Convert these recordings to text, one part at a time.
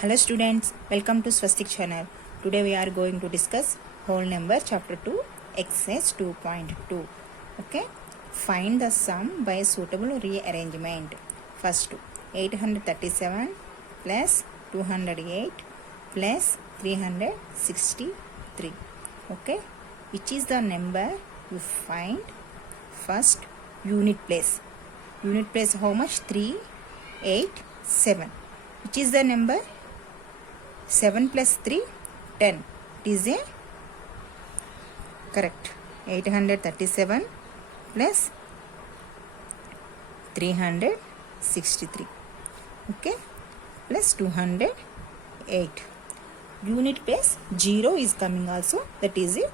Hello students, welcome to Swastik channel. Today we are going to discuss whole number chapter 2 exercise 2.2. Okay, find the sum by suitable rearrangement. First 837 plus 208 plus 363. Okay, which is the number you find? First unit place. Unit place how much? 3, 8, 7. Which is the number? 7 plus 3, 10. It is a correct. 837 plus 363. Okay. Plus 208. Unit place 0 is coming also. That is a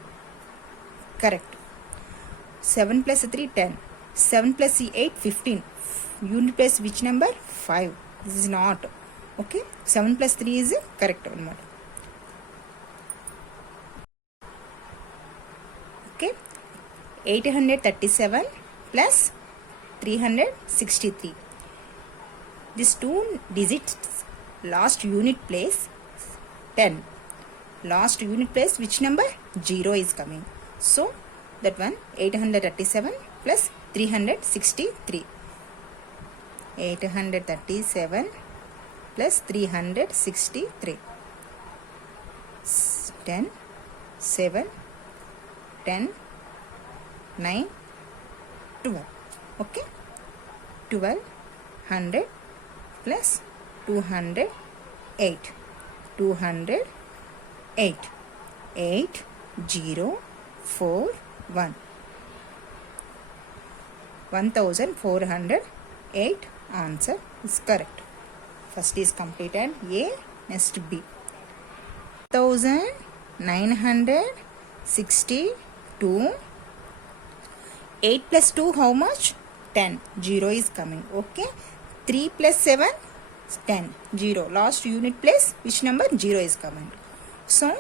correct. 7 plus 3, 10. 7 plus 8, 15. Unit place which number? 5. This is not. Okay, 7 plus 3 is correct one. Okay, 837 plus 363. These two digits last unit place 10. Last unit place which number? 0 is coming. So that one 837 plus 363. 837 plus 363. 10, 7, 10, 9, 12. Okay. 1200 plus 208. 208. 8, 0, 4, 1. 1408 answer is correct. First is completed. A. Next B. 1962. 8 plus 2 how much? 10. 0 is coming. Okay. 3 plus 7 10. 0. Last unit place which number? 0 is coming. So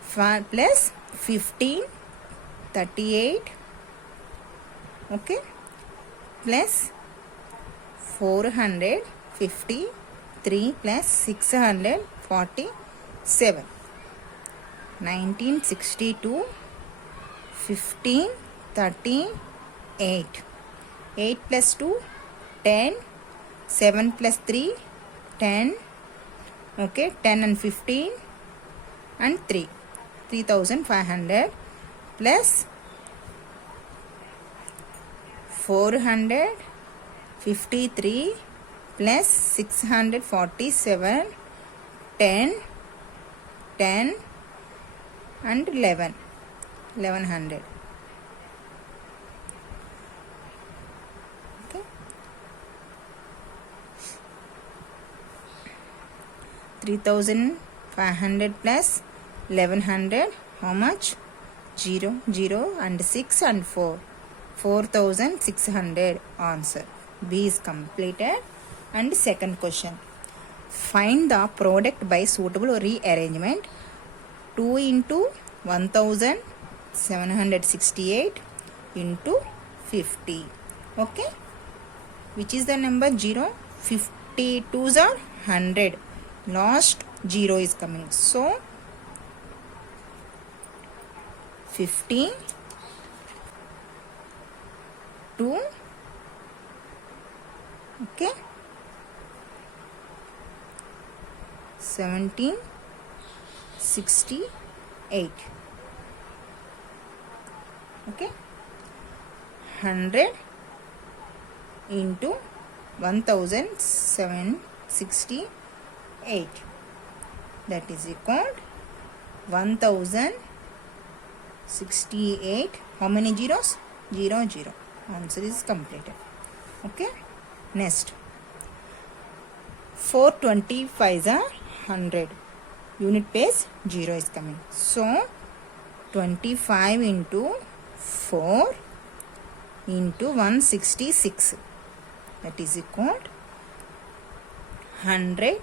5 plus 15 38. Okay. Plus 450. 3 plus 647. 1962. 15 38. 8 plus 2 10. 7 plus 3 10. Okay, 10 and 15 and 3 3500 plus 453 plus 647, 10, 10 and 11, 1100. Okay. 3500 plus 1100 how much? 0, 0 and 6 and 4. 4600 answer. B is completed. And second question, find the product by suitable rearrangement. 2 into 1768 into 50. Okay, which is the number? 0. 52s are 100. Last 0 is coming. So 50 2. Okay, 1768. Okay, 100 into 1768. That is equal 1068. How many zeros? 0, 0. Answer is completed. Okay. Next, 425s are 100. Unit place 0 is coming. So 25 into 4 into 166. That is equal 100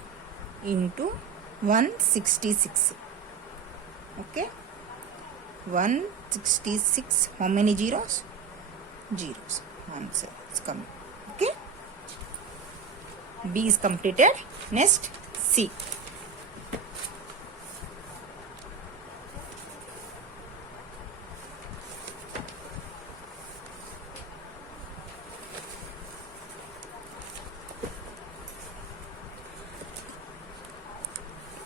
into 166. Okay. 166. How many zeros? Zeros. Answer is coming. Okay. B is completed. Next C.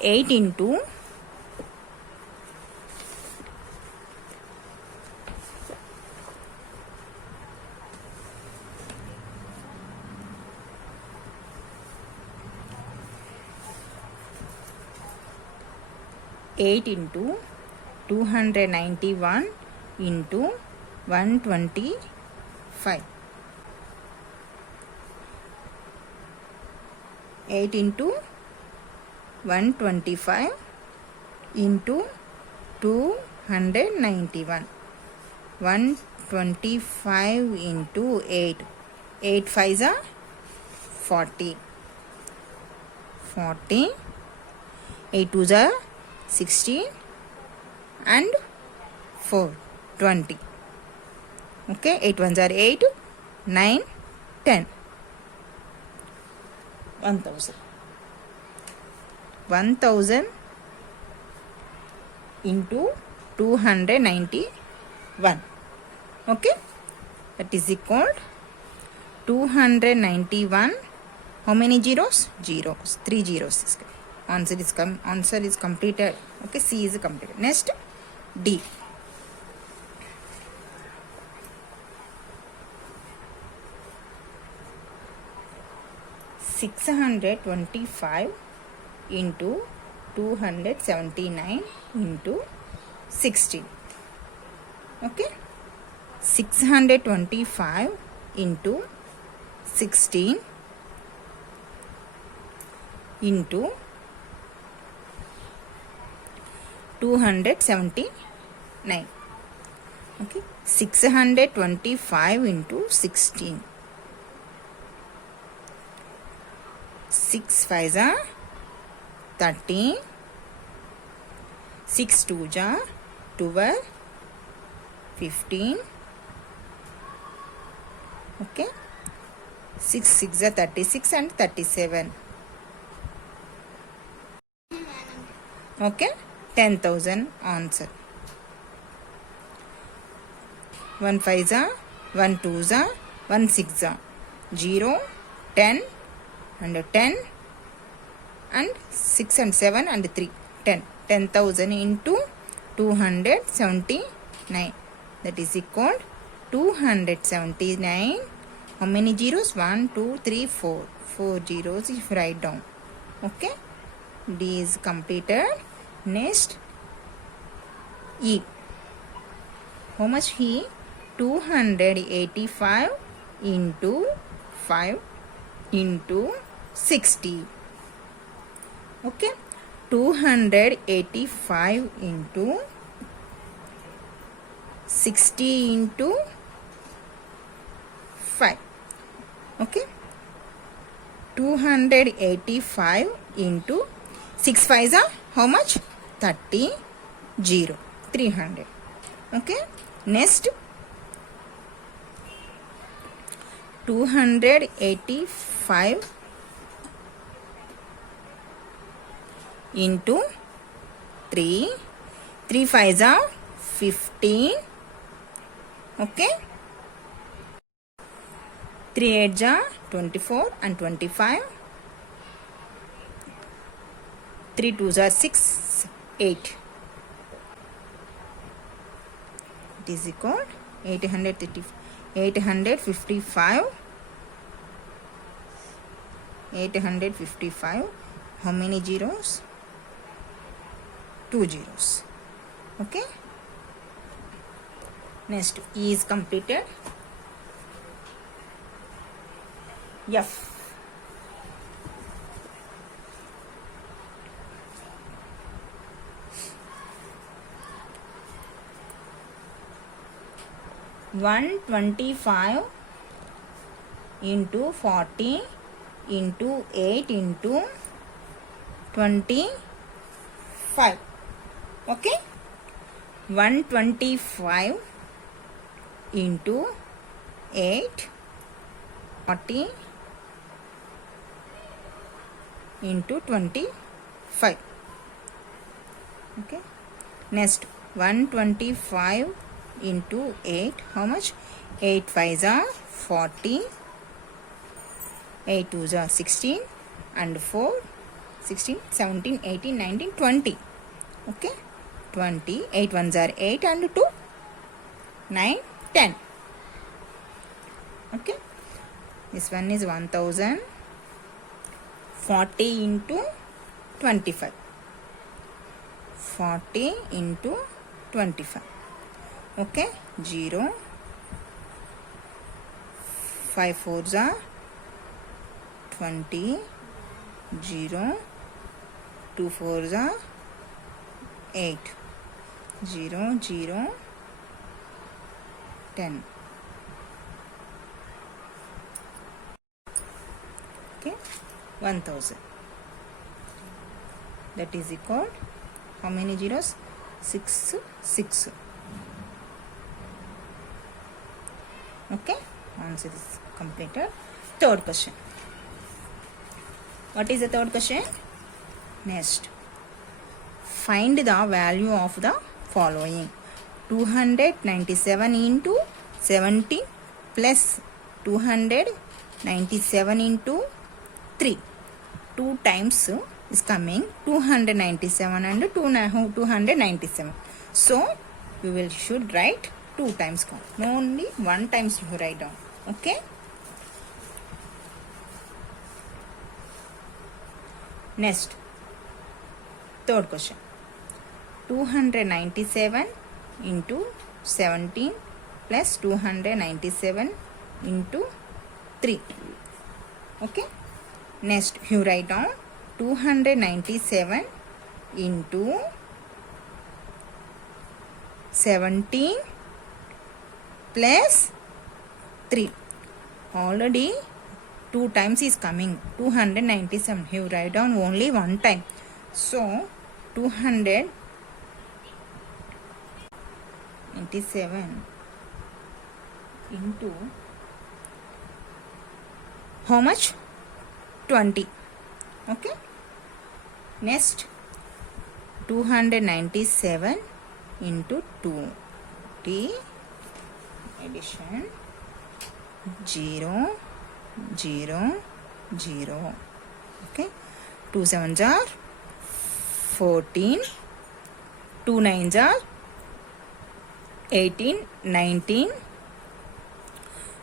8 into 8 into 291 into 125. 8 into 125 into 291. 125 into 8. 8 5s are 40. 40. 8 2s are 16 and 4 20. Okay, 8 1s are 8, 9, 10. 1000. 1000 into 291. Okay, that is equal 291. How many zeros? Zeros. 3 zeros. Answer is completed. Okay, C is completed. Next, D. $625 into 279 into 16. Okay, 625 into 16 into 279. Okay, 625 into 16. 6 5s are 30. 6 2s are 12. 15. Okay, 6 6 are 36 and 37. Okay, 10,000 answer. 1 5s are 1 2s are 1 6s are 0, 10 and 10 and 6 and 7 and 3, 10. 10,000 into 279. That is equal 279. How many zeros? 1 2 3 4. 4 zeros if you write down. Okay, D is completed. Next, E. How much he? 285 into 5 into 60. Okay, 285 into 60 into 5. Okay, 285 into 6 5s are how much? 30, 0, 300. Okay, next, 285 into 3. 3 5s are 15. Okay, 3 8s are 24 and 25. 3 2s are 6, 8. It is equal 855. 855. How many zeros? 2 zeros. Okay, next, E is completed. F. $125 into 40 into 8 into 25. Okay, 125 into 8, 40 into 25. Okay, next, 125 into 8, how much? 8 5s are 40, 8 2s are 16 and 4 16, 17, 18, 19, 20. Okay, 20. 8 ones are 8 and 2, 9, 10. Okay, this one is 1000. 40 into 25. 40 into 25. Okay, 0. 5 fours are 20. 0. 2 fours are 8. 0, 0, 10. Okay, 1000. That is equal, how many zeros? 6, 6. Okay, answer is completed. Third question. What is the third question? Next, find the value of the following. 297 into 70 plus 297 into 3. 2 times is coming, 297 and 297. So you should write 2 times count. No, only 1 times you write down. Okay. Next, third question. 297 into 17 plus 297 into 3. Okay. Next, you write down 297 into 17 plus 3. Already 2 times is coming. 297. You write down only 1 time. So 297 into how much? 20. Okay. Next, 297 into 2. T addition 0, 0, 0. Okay. 2 sevens are 14. 2 nines are 18, 19.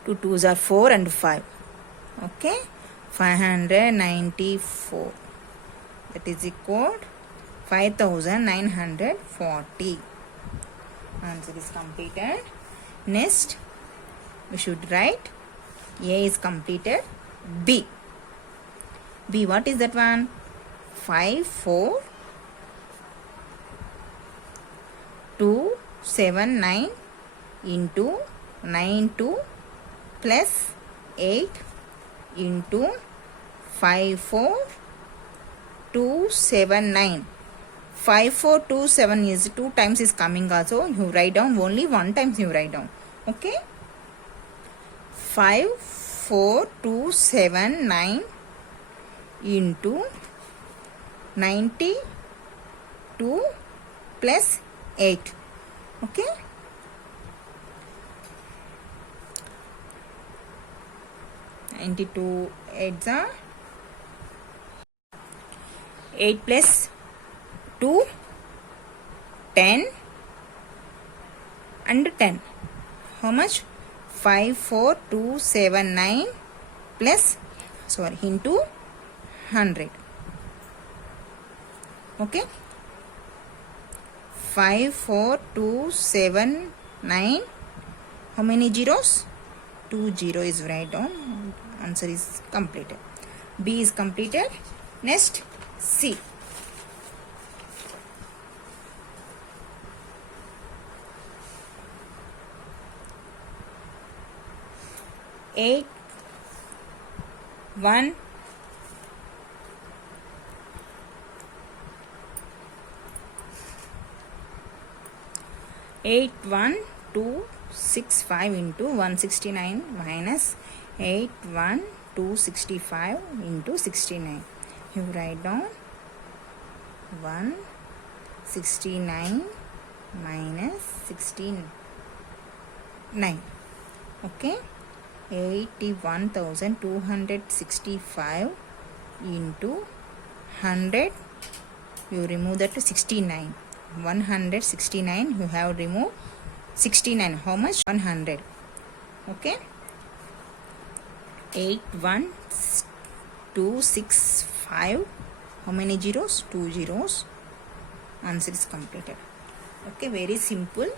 2 twos are 4 and 5. Okay. 594. That is equal 5940. Answer is completed. Next, we should write A is completed. B. B, what is that one? 5, 4, 2, 7, 9 into 9, 2 plus 8 into 5, 4, 2, 7, 9. 5, 4, 2, 7 is 2 times is coming also. You write down only 1 times you write down. Okay. 5, 4, 2, 7, 9 into 92 plus 8. Okay. Into 2 8s are 8 plus 2 10 and 10. How much? 5 4 2 7 9 plus into 100. Okay. 5 4 2 7 9. How many zeros? 2 0 is write down. Answer is completed. B is completed. Next, C. Eight, 1, 8 1 2 6 5 into 169 minus 8 1 265 into 69. You write down 169 minus 69. Okay. 81,265 into 100, you remove that to 69. 169, you have removed 69. How much? 100. Okay. 8, 1, 2, 6, 5. How many zeros? 2 zeros. Answer is completed. Okay, very simple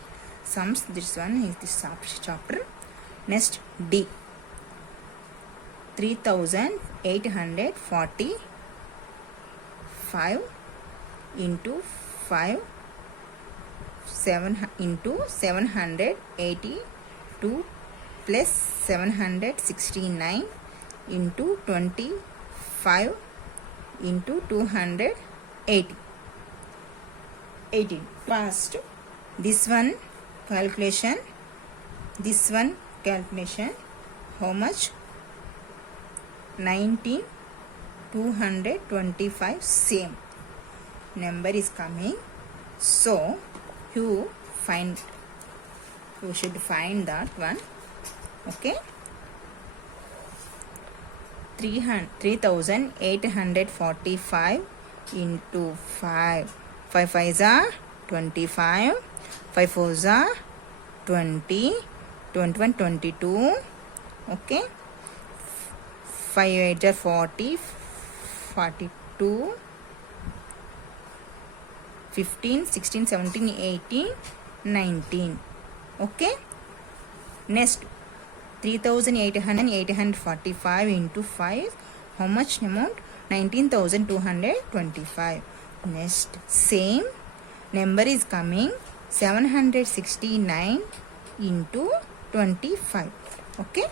sums. This one is this chapter. Next, D. 3845 into 5, 7 into 782 plus 769 into 25 into 280. 18. First, this one calculation. This one calculation. How much? 19,225. Same number is coming. So you should find that one. Okay. 3,845 into 5. 5 5s are 25. 5 4s are 20. 21 22. Okay. 5 8s are 40. 42. 15 16 17 18 19. Okay. Next, 3,845 into 5. How much amount? 19,225. Next, same number is coming. 769 into 25. Okay.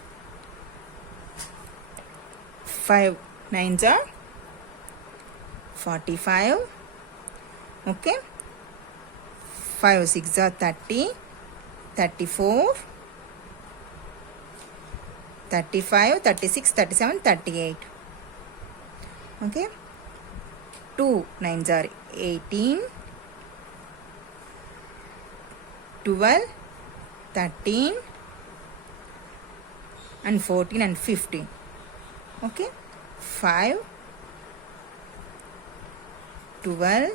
5 9s are 45. Okay. 5 6s are 30. 34. 35, 36, 37, 38. Okay. 2 9s are 18. 12, 13 and 14 and 15. Okay. 5, 12,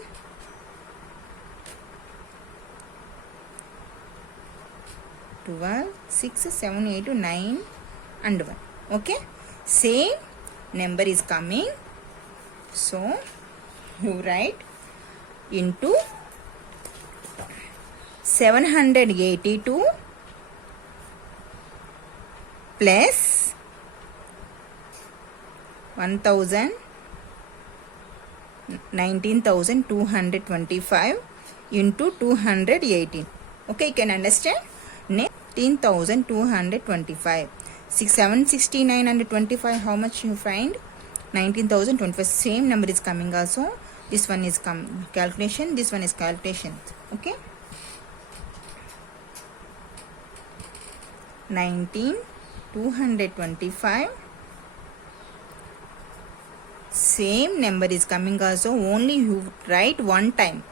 6, 7, 8, 9 and 1. Okay. Same number is coming. So you write into 782 plus 19,225 into 218. Okay, you can understand. 19,225. 769 and 25. How much you find? 19,025. Same number is coming also. This one is calculation. This one is calculation. Okay. 19,225. Same number is coming also. Only you write one time.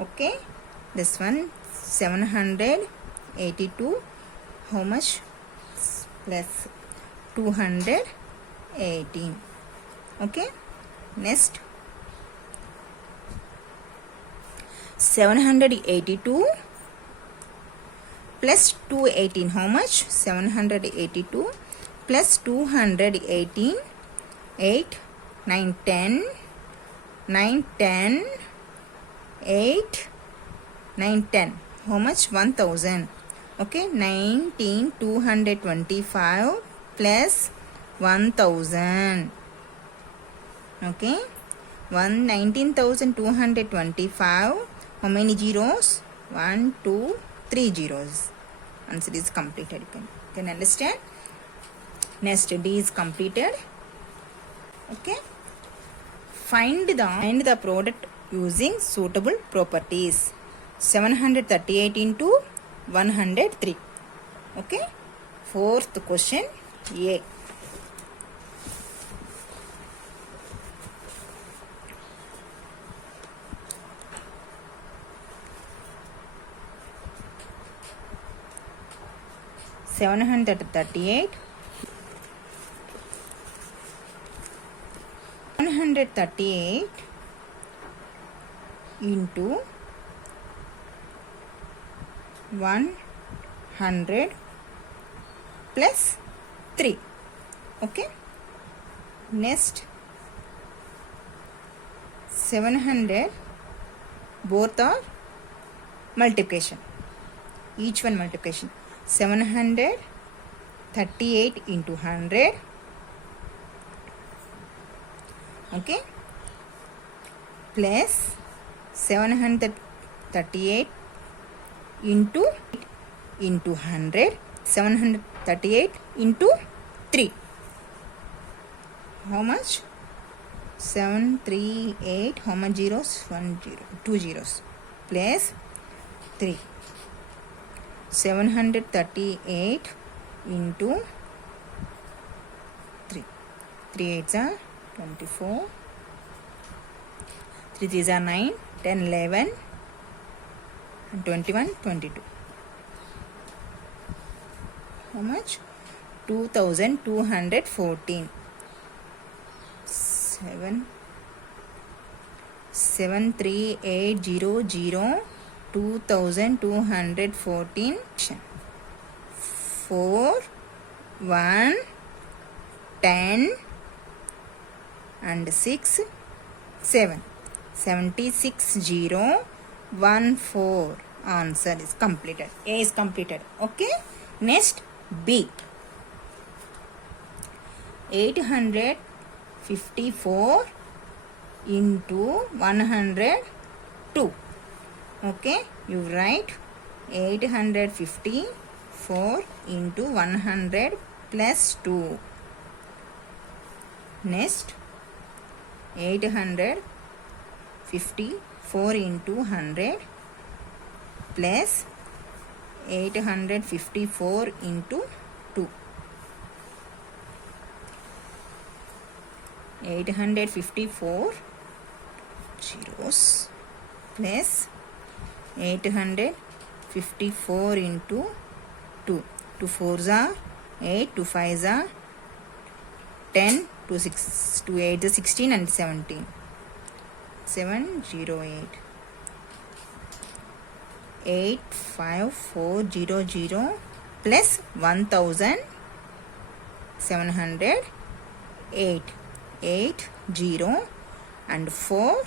Okay. This one 782. How much? Plus 218. Okay. Next, 782 plus 218. How much? 782 plus 218. 8 9 10 9 10 8 9 10. How much? 1000. Okay. 19,225 plus 1000. Okay. 19,225. How many zeros? 1 2 3 zeros. Answer is completed. You can understand. Next, D is completed. Okay. Find the product using suitable properties. 738 into 103. Okay. Fourth question, A. Seven hundred 138 into 100 plus 3. Okay, next 700, both are multiplication, each one multiplication. 738 into 100. Okay, plus 738 into 100. 738 into 3. How much? 738. How much zeros? 1 0, 2 zeros. Plus 3. 738 into 3. 3 8s are 24. 3 3s are 9, 10, 11, and 21, 22. How much? 2214. 73800 2214. 4 1 10 and 6 7. 76014. Answer is completed. A is completed. Okay, next B. 854 into 102. Okay, you write 854 into 100 plus 2. Next 854 into 100 plus 854 into 2. 854 zeros plus 854 into 2. 2 4s are 8, 2 5s are 10, 2 6, 2 8s are 16 and 17. 708. 85400 plus 1708. 8 0 and 4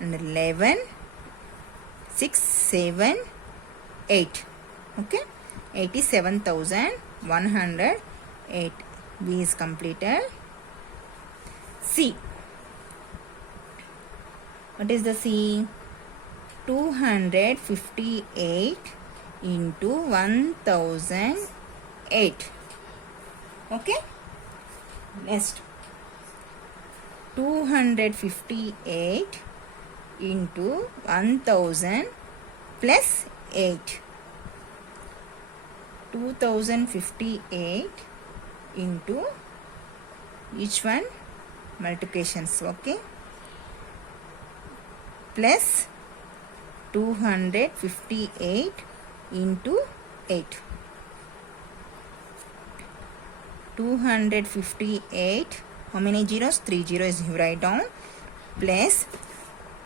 and 11, 6 7 8. Okay, 87,108. B is completed. C. What is the C? 258 into 1008. Okay, next 258 into 1000 plus 8. 2058 into each one multiplications. Okay, plus 258 into 8. 258. How many zeros? 3 zeros you write down. Plus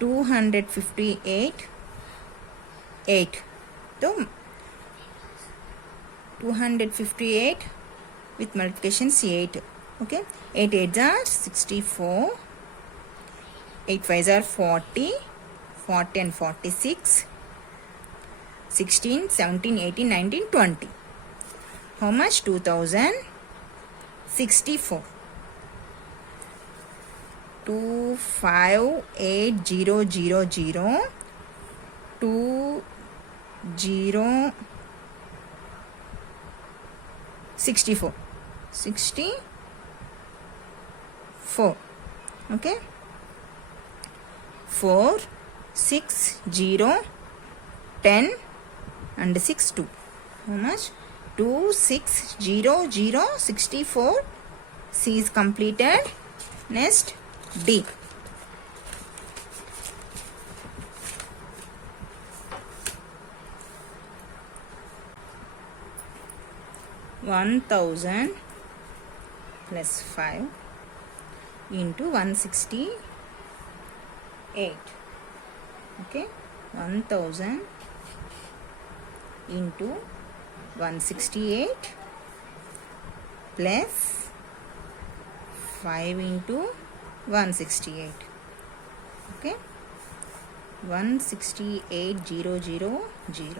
258 8. So 258 with multiplications 8. Okay, 8 8s are 64. 8 5s are 40. 40 and 46. 16, 17, 18, 19, 20. How much? 2064. 258000 20 64. 64. Okay, 4 6 0 10 and 6 2. How much? 2600 64. C is completed. Next D. 1000 plus 5 into 168. Okay, 1000 into 168 plus 5 into 168. Okay, 168,000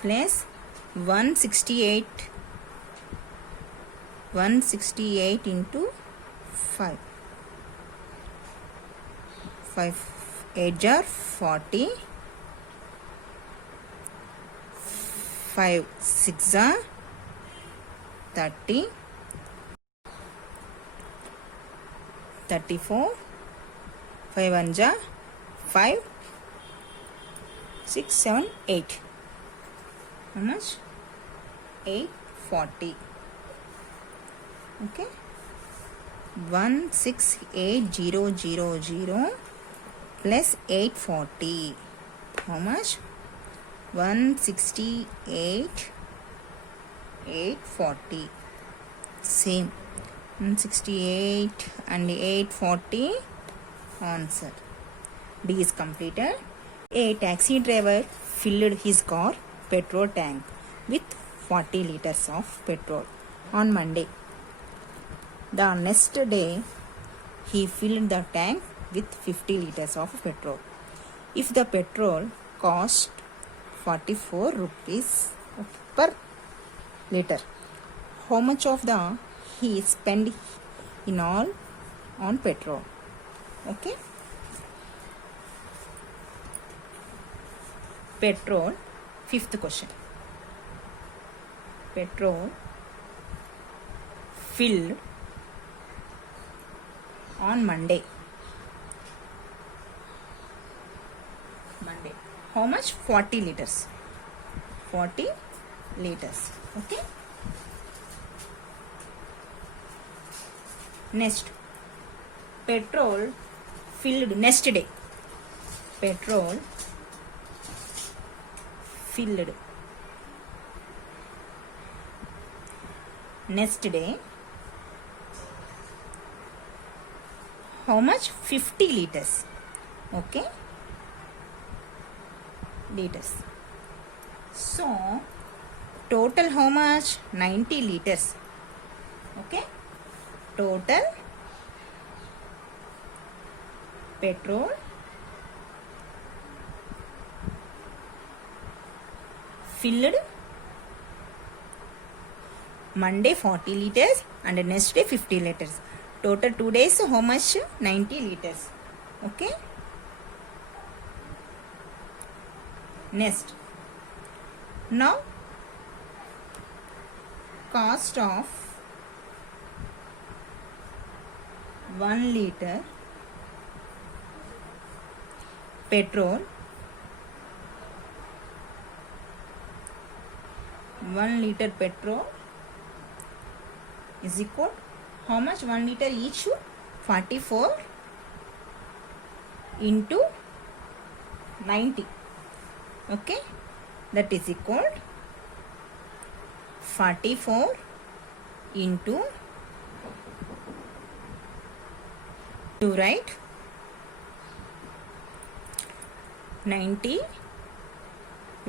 plus 168 into 5. 5 8 jar 40. 5 6 jar 30. 34. 5 1 jar 5. 6 7 8. How much? 840. Okay, 168,000 plus 840. How much? 168,840. Same. 168 and 840. Answer D is completed. A taxi driver filled his car petrol tank with 40 liters of petrol on Monday. The next day, he filled the tank with 50 liters of petrol. If the petrol cost 44 rupees per liter, how much of the he spent in all on petrol? Okay. Petrol, fifth question. Petrol filled on Monday. How much? 40 liters. 40 liters. Okay. Next, petrol filled next day. Petrol filled next day. How much? 50 liters. Okay, liters. So total how much? 90 liters. Okay, total petrol filled Monday 40 liters and next day 50 liters. Total 2 days how much? 90 liters. Okay. Next, now cost of 1 liter petrol, 1 liter petrol is equal how much? 1 liter each? 44 into 90. Okay, that is equal 44 into 2, right? 90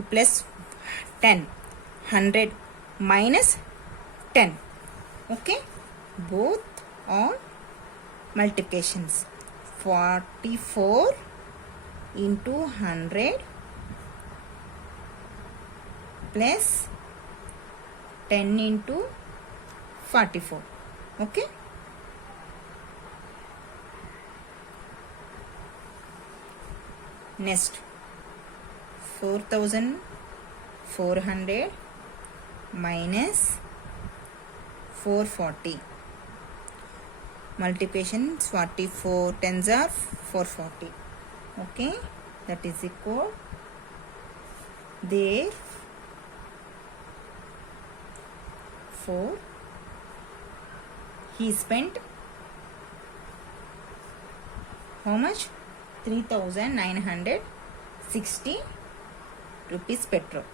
plus 10, 100 minus 10. Okay, both are multiplications. 44 into 100 plus 10 into 44. Okay. Next, 4,400 minus 440. Multiplication 44 tens are 440. Okay, that is equal. Therefore, he spent how much? 3,960 rupees petrol.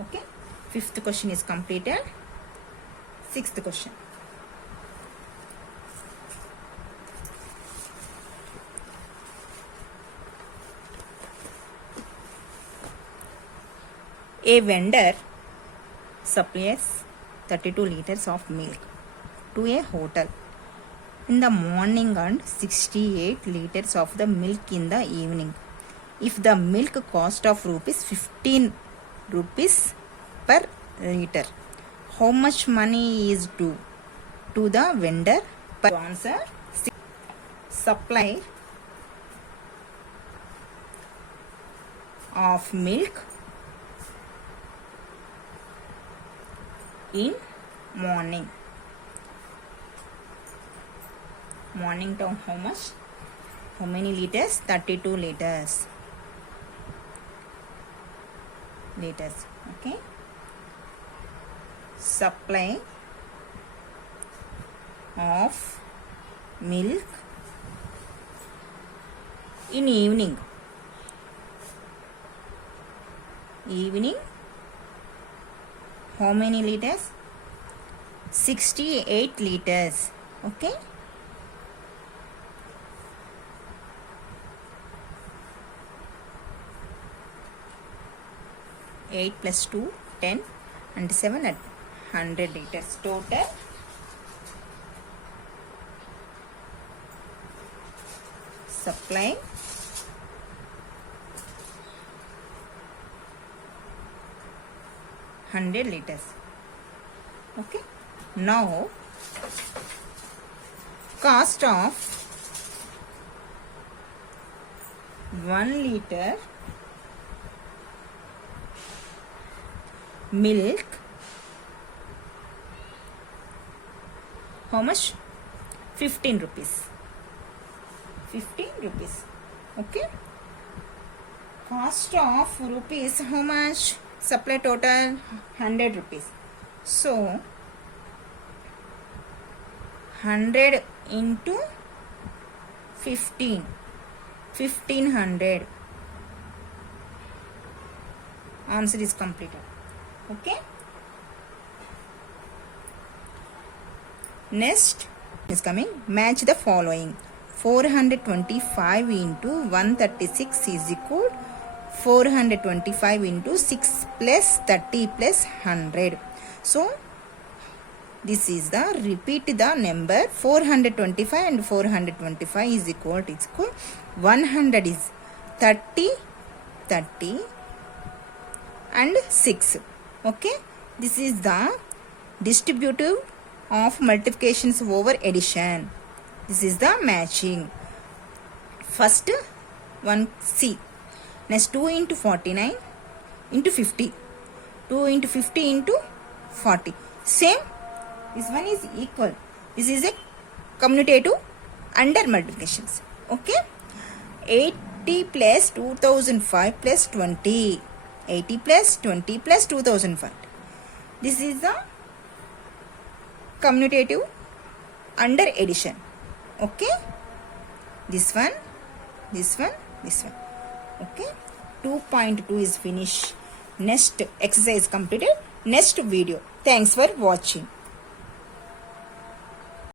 Okay, fifth question is completed. Sixth question. A vendor supplies 32 liters of milk to a hotel in the morning and 68 liters of the milk in the evening. If the milk cost of rupees 15 rupees per liter, how much money is due to the vendor per answer? Supply of milk in morning term, how much, how many liters? 32 liters. Okay, supply of milk in evening, how many liters? 68 liters. Okay, eight plus 2 10 and 7 at 100 liters total. Supply hundred liters. Okay, now cost of 1 liter milk, how much? 15 rupees. 15 rupees. Okay, cost of rupees, how much? Supply total 100 rupees. So 100 into 15, 1500. Answer is completed. Okay, next is coming. Match the following. 425 into 136 is equal 425 into 6 plus 30 plus 100. So this is the repeat the number 425 and 425 is equal to 100 is 30 and 6. Okay, this is the distributive of multiplications over addition. This is the matching. First one C. Next 2 into 49 into 50. 2 into 50 into 40. Same. This one is equal. This is a commutative under multiplications. Okay. 80 plus 2005 plus 20. 80 plus 20 plus 2005. This is the commutative under addition. Okay, this one. Okay, 2.2 is finished. Next exercise completed. Next video. Thanks for watching.